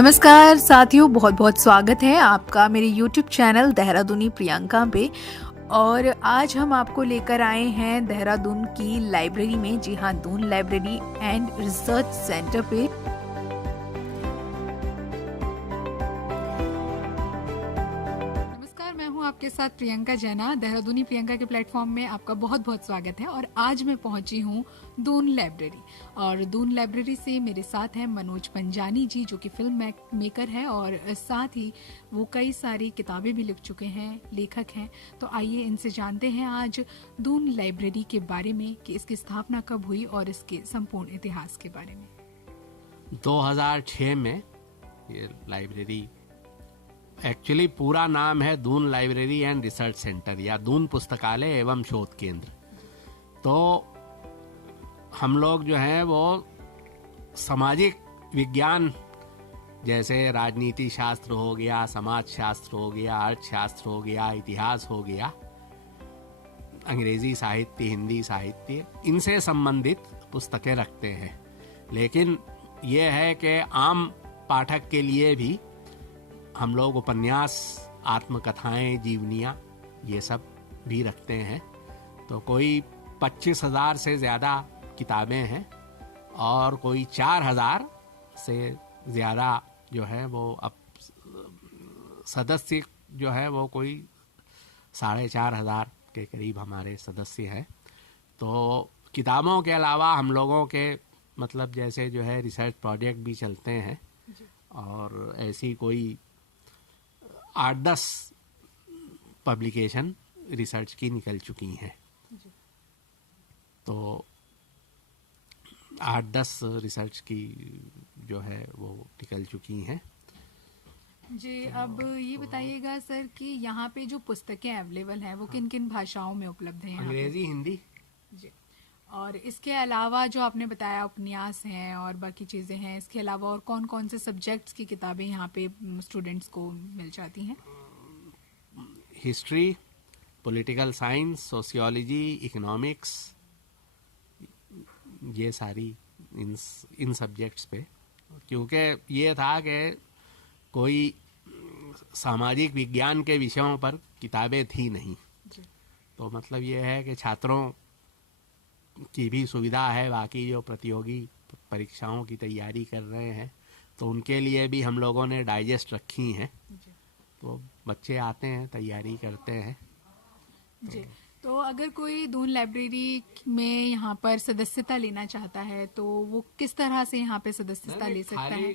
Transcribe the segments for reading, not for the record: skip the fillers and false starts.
नमस्कार साथियों, बहुत बहुत स्वागत है आपका मेरे YouTube चैनल देहरादूनी प्रियंका पे। और आज हम आपको लेकर आए हैं देहरादून की लाइब्रेरी में। जी हाँ, Doon library and research centre पे। नमस्कार, मैं हूँ आपके साथ प्रियंका जैना। देहरादूनी प्रियंका के प्लेटफॉर्म में आपका बहुत बहुत स्वागत है। और आज मैं पहुंची हूँ दून लाइब्रेरी, और दून लाइब्रेरी से मेरे साथ हैं मनोज पंजानी जी, जो कि फिल्म मेकर है और साथ ही वो कई सारी किताबें भी लिख चुके हैं, लेखक हैं। तो आइए इनसे जानते हैं आज दून लाइब्रेरी के बारे में कि इसकी स्थापना कब हुई और इसके संपूर्ण इतिहास के बारे में। 2006 में ये लाइब्रेरी, एक्चुअली पूरा नाम है Doon library and research centre या दून पुस्तकालय एवं शोध केंद्र। तो हम लोग जो हैं वो सामाजिक विज्ञान जैसे राजनीति शास्त्र हो गया, समाज शास्त्र हो गया, अर्थशास्त्र हो गया, इतिहास हो गया, अंग्रेजी साहित्य, हिंदी साहित्य, इनसे संबंधित पुस्तकें रखते हैं। लेकिन ये है कि आम पाठक के लिए भी हम लोग उपन्यास, आत्मकथाएं, जीवनियाँ, ये सब भी रखते हैं। तो कोई 25,000 से ज़्यादा किताबें हैं और कोई 4,000 से ज़्यादा जो है वो अब सदस्य जो है वो कोई 4,500 के करीब हमारे सदस्य हैं। तो किताबों के अलावा हम लोगों के मतलब जैसे जो है रिसर्च प्रोजेक्ट भी चलते हैं और ऐसी कोई 8-10 पब्लिकेशन रिसर्च की निकल चुकी हैं। तो 8-10 रिसर्च की जो है वो निकल चुकी हैं। जी, अब ये बताइएगा सर कि यहाँ पे जो पुस्तकें अवेलेबल हैं वो किन किन भाषाओं में उपलब्ध हैं? अंग्रेजी, हिंदी। जी, और इसके अलावा जो आपने बताया उपन्यास हैं और बाकी चीज़ें हैं, इसके अलावा और कौन कौन से सब्जेक्ट्स की किताबें यहाँ पे स्टूडेंट्स को मिल जाती हैं? History, political science, sociology, economics, ये सारी इन सब्जेक्ट्स पे। क्योंकि ये था कि कोई सामाजिक विज्ञान के विषयों पर किताबें थी नहीं, तो मतलब ये है कि छात्रों की भी सुविधा है। बाकी जो प्रतियोगी परीक्षाओं की तैयारी कर रहे हैं तो उनके लिए भी हम लोगों ने डाइजेस्ट रखी हैं। तो बच्चे आते हैं, तैयारी करते हैं। जी, तो अगर कोई दून लाइब्रेरी में यहाँ पर सदस्यता लेना चाहता है तो वो किस तरह से यहाँ पे सदस्यता ले सकता है?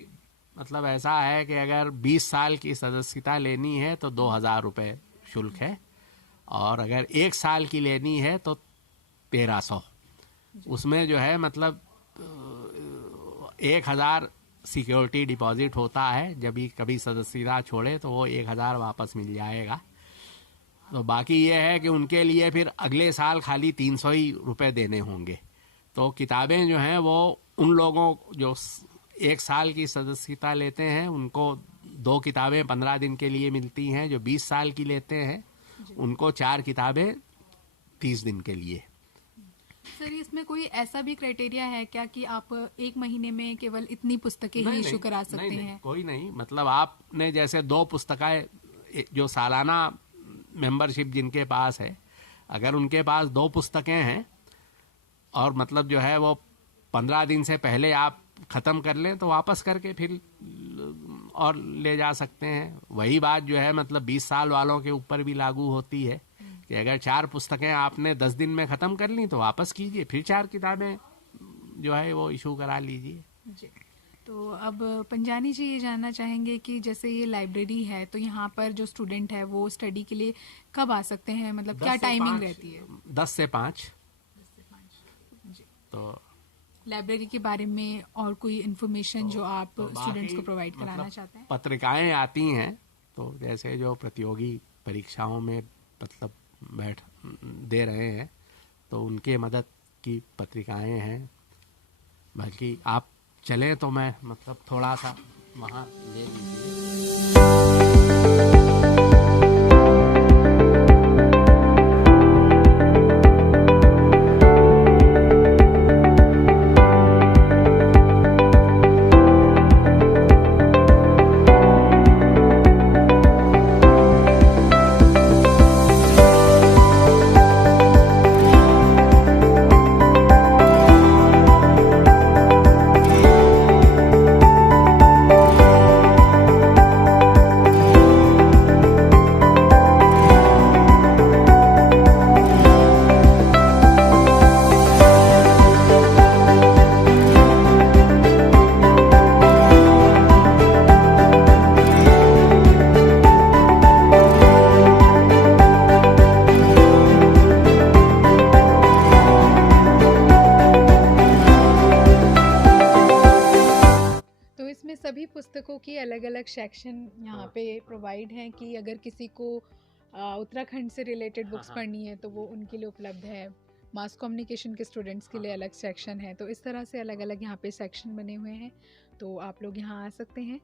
मतलब ऐसा है कि अगर 20 साल की सदस्यता लेनी है तो 2,000 रुपये शुल्क है, और अगर 1 साल की लेनी है तो 1,300। उसमें जो है मतलब 1,000 सिक्योरिटी डिपॉजिट होता है। जब भी कभी सदस्यता छोड़े तो वो 1,000 वापस मिल जाएगा। तो बाकी ये है कि उनके लिए फिर अगले साल खाली 300 ही रुपये देने होंगे। तो किताबें जो हैं वो उन लोगों जो 1 साल की सदस्यता लेते हैं उनको 2 किताबें 15 दिन के लिए मिलती हैं। जो 20 साल की लेते हैं उनको 4 किताबें 30 दिन के लिए। सर, इसमें कोई ऐसा भी क्राइटेरिया है क्या कि आप 1 महीने में केवल इतनी पुस्तकें ही इशू करा सकते हैं? कोई नहीं। मतलब आपने जैसे 2 पुस्तकें जो सालाना मेंबरशिप जिनके पास है, अगर उनके पास 2 पुस्तकें हैं और मतलब जो है वो 15 दिन से पहले आप ख़त्म कर लें तो वापस करके फिर और ले जा सकते हैं। वही बात जो है मतलब 20 साल वालों के ऊपर भी लागू होती है कि अगर 4 पुस्तकें आपने 10 दिन में ख़त्म कर ली तो वापस कीजिए, फिर 4 किताबें जो है वो इशू करा लीजिए। जी, तो अब पंजानी जी ये जानना चाहेंगे कि जैसे ये लाइब्रेरी है तो यहाँ पर जो स्टूडेंट है वो स्टडी के लिए कब आ सकते हैं? मतलब क्या टाइमिंग रहती है? 10 से 5। जी, तो लाइब्रेरी के बारे में और कोई इन्फॉर्मेशन जो आप स्टूडेंट्स को प्रोवाइड कराना चाहते हैं? पत्रिकाएं आती हैं, तो जैसे जो प्रतियोगी परीक्षाओं में मतलब बैठ दे रहे हैं तो उनके मदद की पत्रिकाएं हैं। बाकी आप चलें तो मैं मतलब थोड़ा सा वहाँ ले लीजिए। अलग सेक्शन यहाँ पे प्रोवाइड हैं कि अगर किसी को उत्तराखंड से रिलेटेड बुक्स पढ़नी है तो वो उनके लिए उपलब्ध है। मास कम्युनिकेशन के स्टूडेंट्स के लिए अलग सेक्शन है। तो इस तरह से अलग अलग यहाँ पे सेक्शन बने हुए हैं, तो आप लोग यहाँ आ सकते हैं।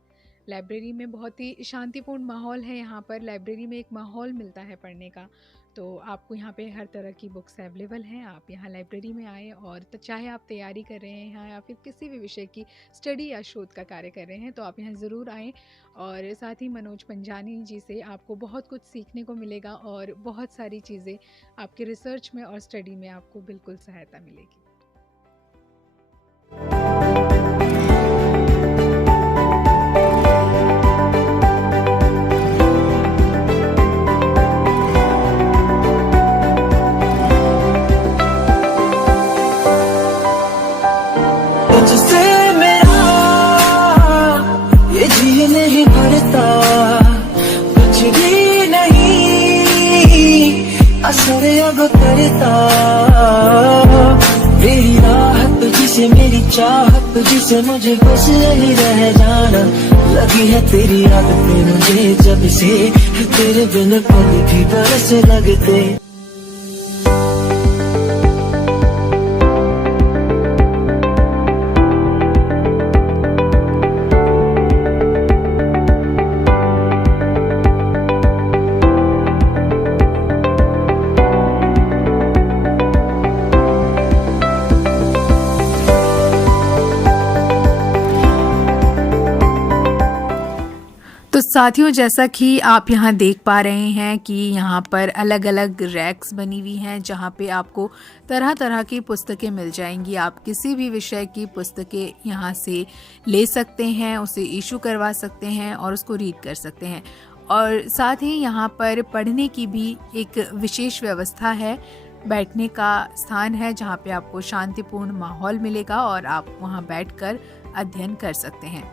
लाइब्रेरी में बहुत ही शांतिपूर्ण माहौल है। यहाँ पर लाइब्रेरी में एक माहौल मिलता है पढ़ने का, तो आपको यहाँ पे हर तरह की बुक्स अवेलेबल हैं। आप यहाँ लाइब्रेरी में आए और चाहे आप तैयारी कर रहे हैं या फिर किसी भी विषय की स्टडी या शोध का कार्य कर रहे हैं तो आप यहाँ ज़रूर आएँ। और साथ ही मनोज पंजानी जी से आपको बहुत कुछ सीखने को मिलेगा और बहुत सारी चीज़ें आपके रिसर्च में और स्टडी में आपको बिल्कुल सहायता मिलेगी। नहीं भरता कुछ भी नहीं असर अब करता। मेरी राहत जिसे मेरी चाहत जिसे मुझे बस यही रह जाना। लगी है तेरी आदतें मुझे जब से तेरे बिन पल भी बरस लगते। साथियों, जैसा कि आप यहाँ देख पा रहे हैं कि यहाँ पर अलग अलग रैक्स बनी हुई हैं जहाँ पे आपको तरह तरह की पुस्तकें मिल जाएंगी। आप किसी भी विषय की पुस्तकें यहाँ से ले सकते हैं, उसे इशू करवा सकते हैं और उसको रीड कर सकते हैं। और साथ ही यहाँ पर पढ़ने की भी एक विशेष व्यवस्था है। बैठने का स्थान है जहाँ पे आपको शांतिपूर्ण माहौल मिलेगा और आप वहाँ बैठकर अध्ययन कर सकते हैं।